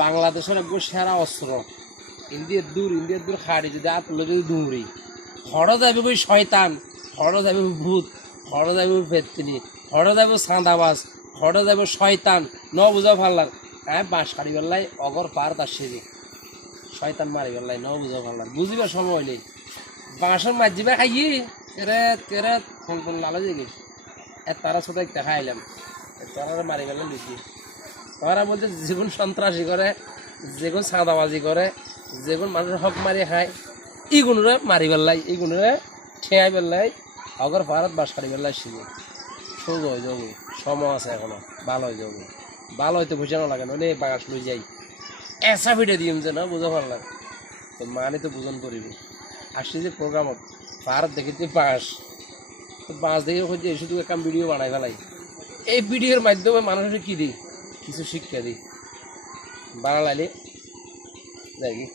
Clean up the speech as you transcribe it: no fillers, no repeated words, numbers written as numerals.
বাংলাদেশের একবার সেরা অস্ত্র ইন্ডিয়ার দূর খাড়ি যদি আতলে যদি দৌড়ি হড় যাবে ওই শয়তান, হড় যাবে ভূত, হড় যাবে পেতনি, হড় যাবে সাঁদাবাজ, হড় যাবে শয়তান ন বুঝা ফাল্লার। হ্যাঁ বাঁশ কাটি বেলাই অগর পার তার সেরে শয়তান মারি বেলাই ন বুঝা ফাল্লার বুঝিবার সময় নেই। বাঁশের মাঝিবে খাইয়ে তেরে তেরে ফোন ফোন লালো যে তারা ছোট একটা খাইলাম তারা মারি বেলা লিখি। তারা বলতে যেগুন সন্ত্রাসী করে, যেগুন সাদাবাজি করে, যেগুন মানুষের হক মারি খায় এইগুলোরে মারি বেলাই, এইগুলোরে ঠেয়াই বেলাই অগর ভারত বাস কাটি বেলাই শিখে সোজ হয়ে যাবো। সময় আছে এখনো, ভালো হয়ে যাবো। ভালো হইতে বুঝানো লাগে নইলে বাঁশ লই যাই এসা ভিডিও দিম যে না বুঝা পারলাম তো মানে তো বুঝন করিবি। আসছি যে প্রোগ্রামত ভারত দেখেছি বাঁশ, তো বাঁশ দেখে হচ্ছে শুধু একটা ভিডিও বানাই ফেলাই। এই ভিডিওর মাধ্যমে মানুষের কী দিই, কিছু শিক্ষা দিই, বানালাইলে যাই কি।